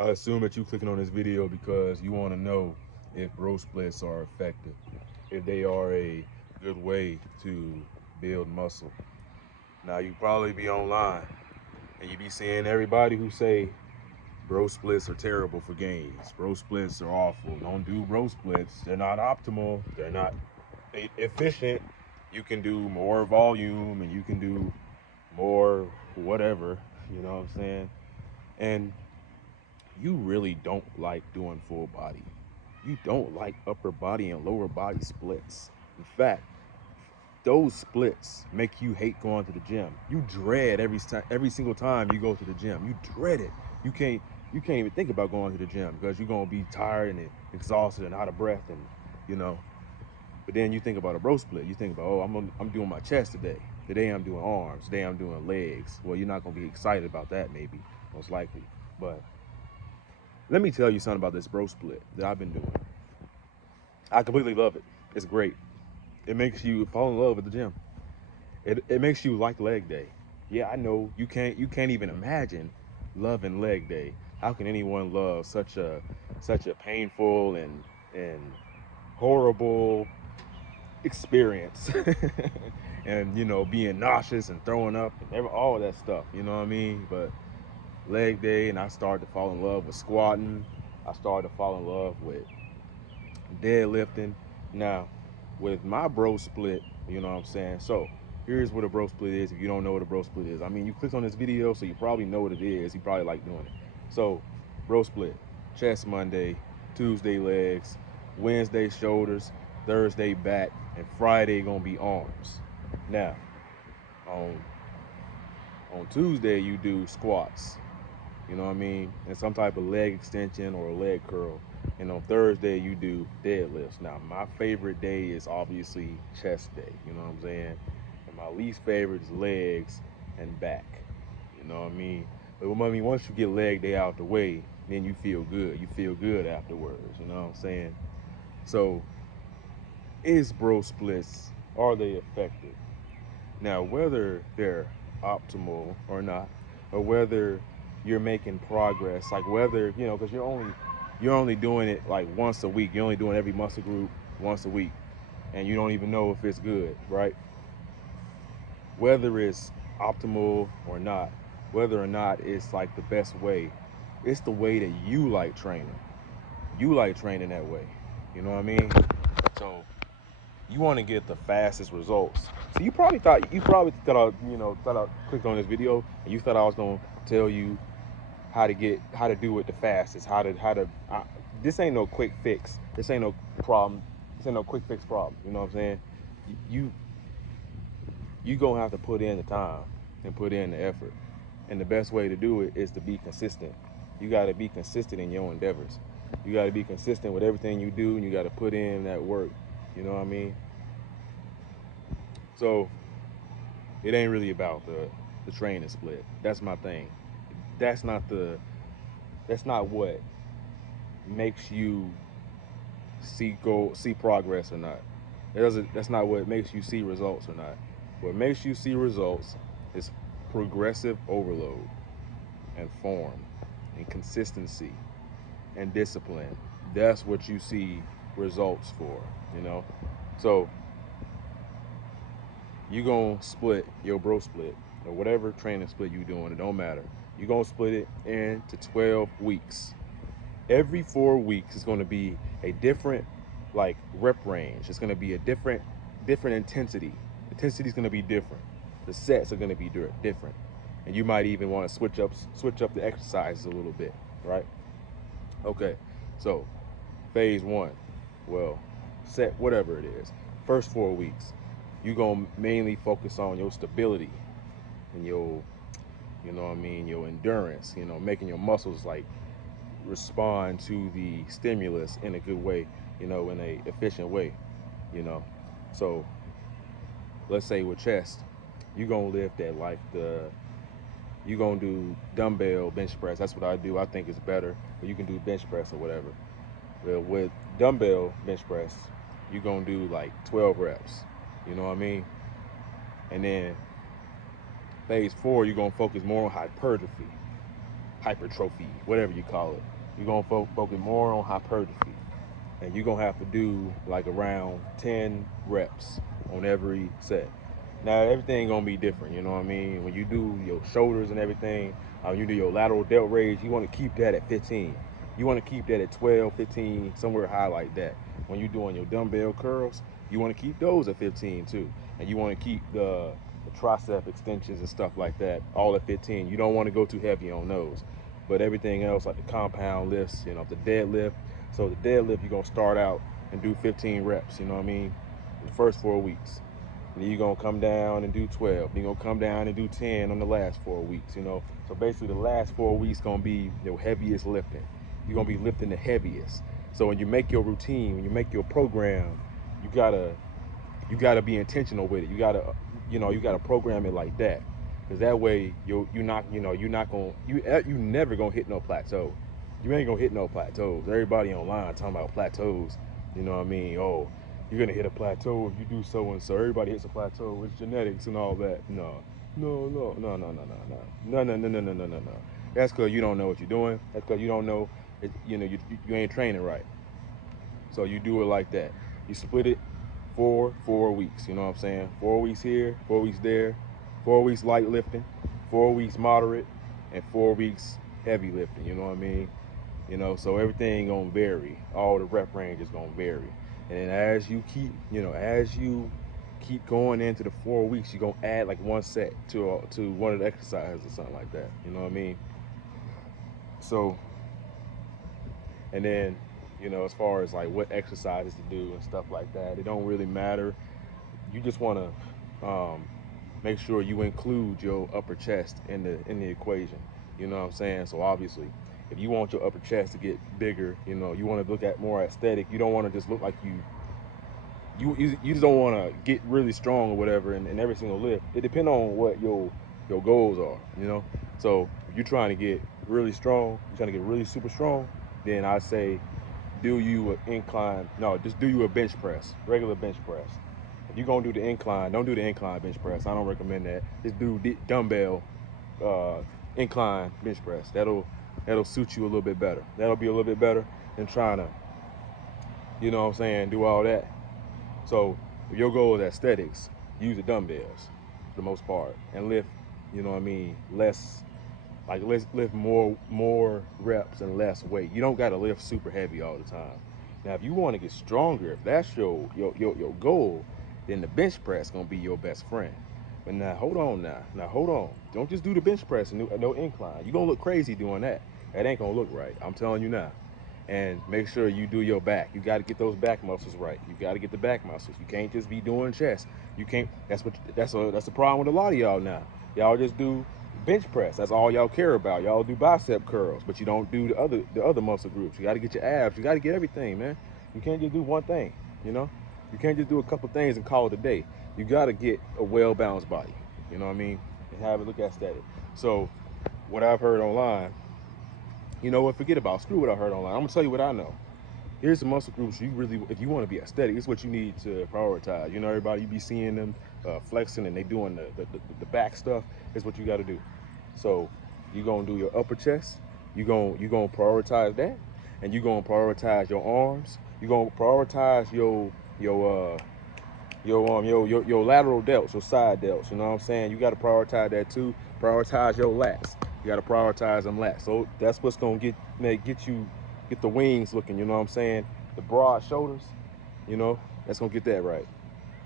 I assume that you clicking on this video because you want to know if bro splits are effective, if they are a good way to build muscle. Now you probably be online and you be seeing everybody who say bro splits are terrible for gains. Bro splits are awful. Don't do bro splits. They're not optimal. They're not efficient. You can do more volume and you can do more whatever, you know what I'm saying? And you really don't like doing full body. You don't like upper body and lower body splits. In fact, those splits make you hate going to the gym. You dread every single time you go to the gym. You dread it. You can't you can't even think about going to the gym because you're gonna be tired and exhausted and out of breath and you know. But then you think about a bro split. You think about, oh, I'm doing my chest today. Today I'm doing arms. Today I'm doing legs. Well, you're not gonna be excited about that, maybe, most likely. But let me tell you something about this bro split that I've been doing. I completely love it. It's great. It makes you fall in love with the gym. It makes you like leg day. Yeah, I know you can't even imagine loving leg day. How can anyone love such a painful and horrible experience and being nauseous and throwing up and all that stuff, you know what I mean? But leg day, and I started to fall in love with squatting. I started to fall in love with deadlifting. Now with my bro split, you know what I'm saying? So here's what a bro split is. If you don't know what a bro split is, I mean, you clicked on this video, so you probably know what it is. You probably like doing it. So bro split: chest Monday, Tuesday legs, Wednesday shoulders, Thursday back, and Friday gonna be arms. Now on Tuesday you do squats, you know what I mean, and some type of leg extension or a leg curl. And on Thursday you do deadlifts. Now my favorite day is obviously chest day, you know what I'm saying? And my least favorite is legs and back. You know what I mean? But I mean, once you get leg day out the way, then you feel good. You feel good afterwards, you know what I'm saying? So is bro splits, are they effective? Now whether they're optimal or not, or whether you're making progress, like whether because you're only doing it like once a week. You're only doing every muscle group once a week, and you don't even know if it's good, right? Whether it's optimal or not, whether or not it's like the best way, it's the way that you like training. You like training that way. You know what I mean? So you want to get the fastest results. So you probably thought I clicked on this video and you thought I was gonna tell you how to do it the fastest. This ain't no quick fix. This ain't no problem. This ain't no quick fix problem. You know what I'm saying? You you gonna have to put in the time and put in the effort. And the best way to do it is to be consistent. You got to be consistent in your endeavors. You got to be consistent with everything you do, and you got to put in that work. You know what I mean? So it ain't really about the training split. That's my thing. That's not the that's not what makes you see progress or not. That's not what makes you see results or not. What makes you see results is progressive overload and form and consistency and discipline. That's what you see results for, you know? So you gonna split your bro split or whatever training split you doing, it don't matter. You gonna split it into 12 weeks. Every 4 weeks is gonna be a different like rep range. It's gonna be a different intensity. Intensity is gonna be different. The sets are gonna be different. And you might even want to switch up the exercises a little bit, right? Okay, so phase one, well, set whatever it is. First 4 weeks, you gonna mainly focus on your stability and your, what I mean, your endurance. Making your muscles like respond to the stimulus in a good way, in a efficient way. You know, so let's say with chest, you gonna lift at like you gonna do dumbbell bench press. That's what I do. I think it's better, but you can do bench press or whatever. Well, with dumbbell bench press, you gonna do like 12 reps. You know what I mean? And then phase four, you're gonna focus more on hypertrophy. hypertrophy, whatever you call it. You're gonna focus more on hypertrophy, and you're gonna have to do like around 10 reps on every set. Now everything gonna be different, you know what I mean? When you do your shoulders and everything, you do your lateral delt raise, you want to keep that at 15. You want to keep that at 12, 15, somewhere high like that. When you're doing your dumbbell curls, you want to keep those at 15 too, and you want to keep the tricep extensions and stuff like that all at 15. You don't want to go too heavy on those, but everything else like the compound lifts, you know, the deadlift. So the deadlift, you're gonna start out and do 15 reps, you know what I mean, the first 4 weeks. And then you're gonna come down and do 12. You're gonna come down and do 10 on the last 4 weeks, you know. So basically the last 4 weeks gonna be your heaviest lifting. You're gonna be lifting the heaviest. So when you make your routine, when you make your program, you gotta be intentional with it. You gotta program it like that. Cause that way you never gonna hit no plateau. You ain't gonna hit no plateaus. Everybody online talking about plateaus, you know what I mean? Oh, you're gonna hit a plateau if you do so and so. Everybody hits a plateau. It's genetics and all that. No. That's because you don't know what you're doing. That's because you don't know. You ain't training right. So you do it like that. You split it 4 weeks. You know what I'm saying? 4 weeks here, 4 weeks there, 4 weeks light lifting, 4 weeks moderate, and 4 weeks heavy lifting. You know what I mean? You know, so everything gonna vary. All the rep range is gonna vary. And then as you keep going into the 4 weeks, you're gonna add like one set to one of the exercises or something like that. You know what I mean? So, and then, you know, as far as like what exercises to do and stuff like that, it don't really matter. You just wanna make sure you include your upper chest in the equation. You know what I'm saying? So obviously, if you want your upper chest to get bigger, you know, you want to look at more aesthetic. You don't want to just look like you just don't want to get really strong or whatever in every single lift. It depends on what your goals are, you know. So if you're trying to get really strong, you're trying to get really super strong, then I say do you an incline. No, just do you a bench press, regular bench press. If you're gonna do the incline, don't do the incline bench press. I don't recommend that. Just do dumbbell incline bench press. That'll suit you a little bit better. That'll be a little bit better than trying to, you know what I'm saying, do all that. So if your goal is aesthetics, use the dumbbells for the most part and lift, you know what I mean, less, like let's lift more reps and less weight. You don't gotta lift super heavy all the time. Now if you want to get stronger, if that's your goal, then the bench press gonna be your best friend. But now hold on now hold on. Don't just do the bench press and no incline. You're gonna look crazy doing that. That ain't gonna look right. I'm telling you now. And make sure you do your back. You got to get those back muscles right. You got to get the back muscles. You can't just be doing chest. You can't. That's the problem with a lot of y'all now. Y'all just do bench press. That's all y'all care about. Y'all do bicep curls, but you don't do the other muscle groups. You got to get your abs. You got to get everything, man. You can't just do one thing. You know. You can't just do a couple things and call it a day. You got to get a well-balanced body. You know what I mean? And have it look aesthetic. So, what I've heard online. You know what? Forget about screw what I heard online. I'm gonna tell you what I know. Here's the muscle groups you really, if you want to be aesthetic, it's what you need to prioritize. You know, everybody you be seeing them flexing and they doing the back stuff. Is what you got to do. So you gonna do your upper chest. You gonna prioritize that, and you gonna prioritize your arms. You gonna prioritize your lateral delts, your side delts. You know what I'm saying? You got to prioritize that too. Prioritize your lats. You got to prioritize them lats. So that's what's gonna get the wings looking. You know what I'm saying? The broad shoulders. You know, that's gonna get that right.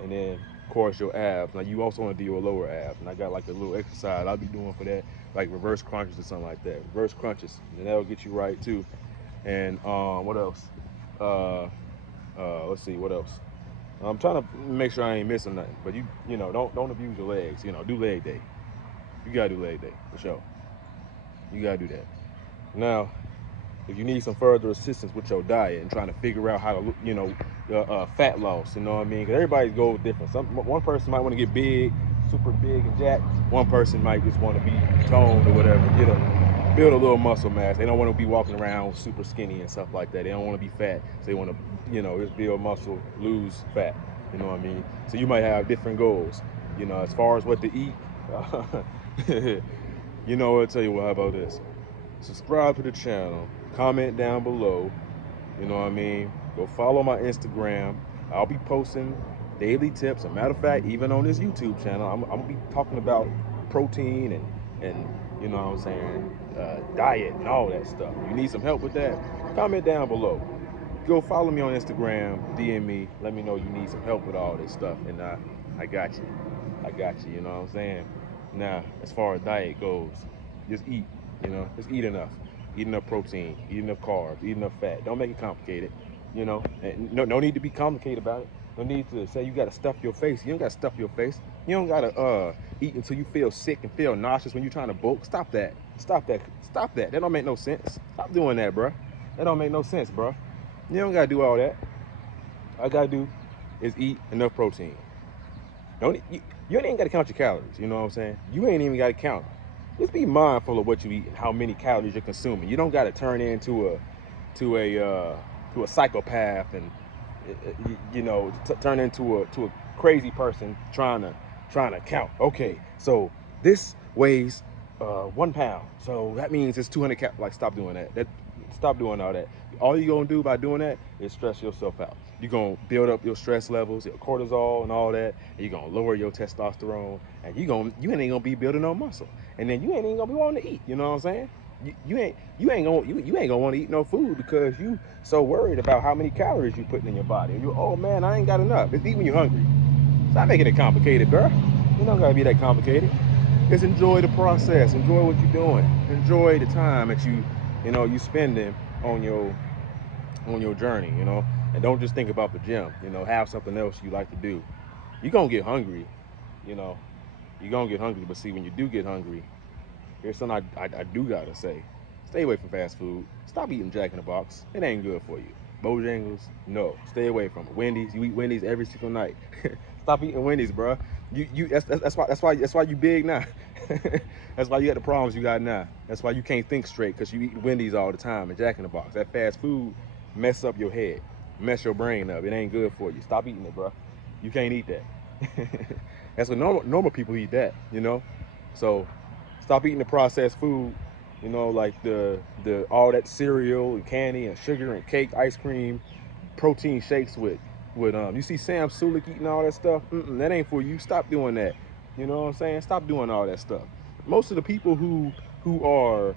And then of course your abs. Now you also want to do your lower abs. And I got like a little exercise I'll be doing for that, like reverse crunches or something like that. Reverse crunches, and that'll get you right too. And what else? Let's see what else. I'm trying to make sure I ain't missing nothing. But you know, don't abuse your legs. You know, do leg day. You gotta do leg day for sure. You gotta do that. Now, if you need some further assistance with your diet and trying to figure out how to, you know, fat loss, you know what I mean? Because everybody's goal is different. One person might want to get big, super big and jacked. One person might just want to be toned or whatever, build a little muscle mass. They don't want to be walking around super skinny and stuff like that. They don't want to be fat. So they want to, you know, just build muscle, lose fat. You know what I mean? So you might have different goals. You know, as far as what to eat, you know, I'll tell you what, how about this? subscribe to the channel, comment down below. You know what I mean? Go follow my Instagram. I'll be posting daily tips. As a matter of fact, even on this YouTube channel, I'm gonna be talking about protein and you know what I'm saying, diet and all that stuff. You need some help with that? Comment down below. Go follow me on Instagram, DM me, let me know you need some help with all this stuff, and I got you. I got you, you know what I'm saying? Now, as far as diet goes, just eat, you know, just eat enough. Eat enough protein, eat enough carbs, eat enough fat. Don't make it complicated, you know? And no need to be complicated about it. No need to say you gotta stuff your face. You don't gotta stuff your face. You don't gotta eat until you feel sick and feel nauseous when you're trying to bulk. Stop that. Stop that. Stop that. That don't make no sense. Stop doing that, bro. That don't make no sense, bro. You don't gotta do all that. All I gotta do is eat enough protein. You ain't gotta count your calories. You know what I'm saying? You ain't even gotta count. Just be mindful of what you eat and how many calories you're consuming. You don't gotta turn into a psychopath and you know turn into a crazy person trying to count. Okay, so this weighs 1 pound, so that means it's 200 calories. Like, stop doing that. Stop doing all that. All you're gonna do by doing that is stress yourself out. You're gonna build up your stress levels, your cortisol and all that, and you're gonna lower your testosterone, and you ain't gonna be building no muscle, and then you ain't even gonna be wanting to eat. You know what I'm saying? You ain't gonna want to eat no food because you so worried about how many calories you putting in your body. And you, oh man, I ain't got enough. Just eat when you're hungry. Stop making it complicated, bro. You don't gotta be that complicated. Just enjoy the process. Enjoy what you're doing. Enjoy the time that you spending on your journey, you know. And don't just think about the gym. You know, have something else you like to do. You're gonna get hungry, you know. You're gonna get hungry, but see, when you do get hungry, here's something I do gotta say. Stay away from fast food. Stop eating Jack in the Box. It ain't good for you. Bojangles, no. Stay away from it. Wendy's, you eat Wendy's every single night. Stop eating Wendy's, bro. That's why you big now. That's why you got the problems you got now. That's why you can't think straight, because you eat Wendy's all the time and Jack in the Box. That fast food mess up your head, mess your brain up. It ain't good for you. Stop eating it, bro. You can't eat that. That's what normal people eat that, you know. So stop eating the processed food, you know, like the all that cereal and candy and sugar and cake, ice cream, protein shakes with you see Sam Sulik eating all that stuff. That ain't for you. Stop doing that. You know what I'm saying? Stop doing all that stuff. Most of the people who are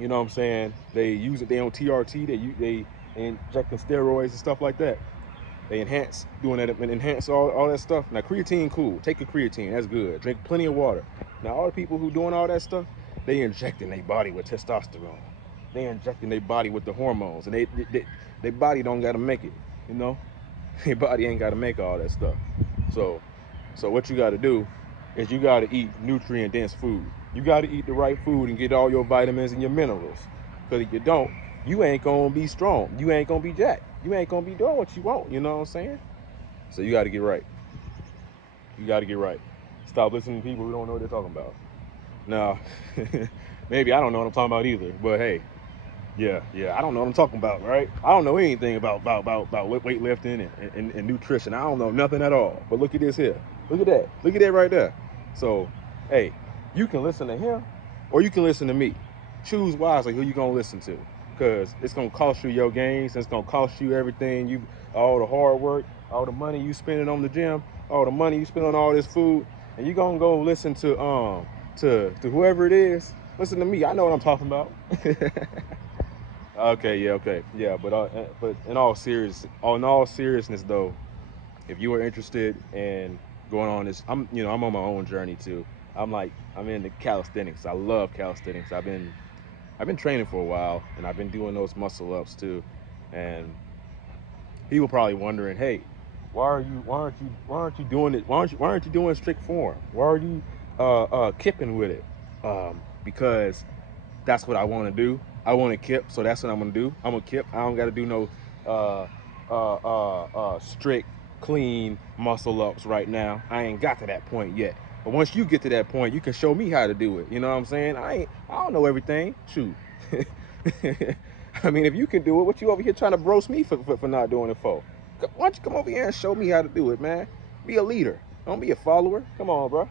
you know what I'm saying, they use it, they on TRT, they injecting steroids and stuff like that. They enhance, doing that and enhance all that stuff. Now, creatine, cool. Take a creatine, that's good. Drink plenty of water. Now, all the people who doing all that stuff, they injecting their body with testosterone. They injecting their body with the hormones, and their body don't gotta make it, you know? Their body ain't gotta make all that stuff. So what you gotta do is you gotta eat nutrient-dense food. You gotta eat the right food and get all your vitamins and your minerals. Because if you don't, you ain't gonna be strong. You ain't gonna be jacked. You ain't gonna be doing what you want, you know what I'm saying? So you gotta get right. You gotta get right. Stop listening to people who don't know what they're talking about. Now, maybe I don't know what I'm talking about either, but hey, yeah, I don't know what I'm talking about, right? I don't know anything about weightlifting and nutrition. I don't know nothing at all. But look at this here. Look at that. Look at that right there. So, hey, you can listen to him or you can listen to me. Choose wisely who you gonna listen to, because it's gonna cost you your gains. It's gonna cost you everything. All the hard work, all the money you spending on the gym, all the money you spend on all this food, and you gonna go listen to whoever it is. Listen to me. I know what I'm talking about. Okay, yeah. But in all seriousness though, if you are interested in going on this, I'm on my own journey too. I'm into calisthenics. I love calisthenics. I've been training for a while, and I've been doing those muscle ups too. And people probably wondering, hey, why aren't you doing it? Why aren't you doing strict form? Why are you kipping with it? Because that's what I want to do. I want to kip, so that's what I'm gonna do. I'm gonna kip. I don't gotta do no strict, clean muscle ups right now. I ain't got to that point yet. But once you get to that point, you can show me how to do it. You know what I'm saying? I don't know everything. Shoot. I mean, if you can do it, what you over here trying to roast me for not doing it for? Why don't you come over here and show me how to do it, man? Be a leader. Don't be a follower. Come on, bro.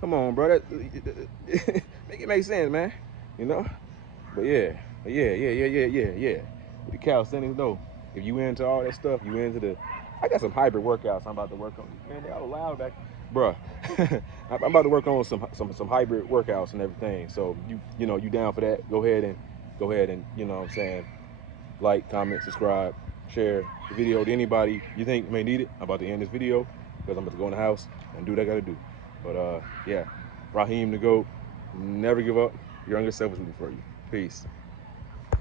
Come on, bro. Make it make sense, man. you know. But yeah, yeah. With the calisthenics though, if you into all that stuff, you into the. I got some hybrid workouts I'm about to work on. Man, they all loud back, bruh. I'm about to work on some hybrid workouts and everything. So you know you down for that? Go ahead and you know what I'm saying, like, comment, subscribe, share the video to anybody you think may need it. I'm about to end this video because I'm about to go in the house and do what I gotta do. But yeah, Raheem the GOAT, never give up. Your younger self is rooting for you. Peace.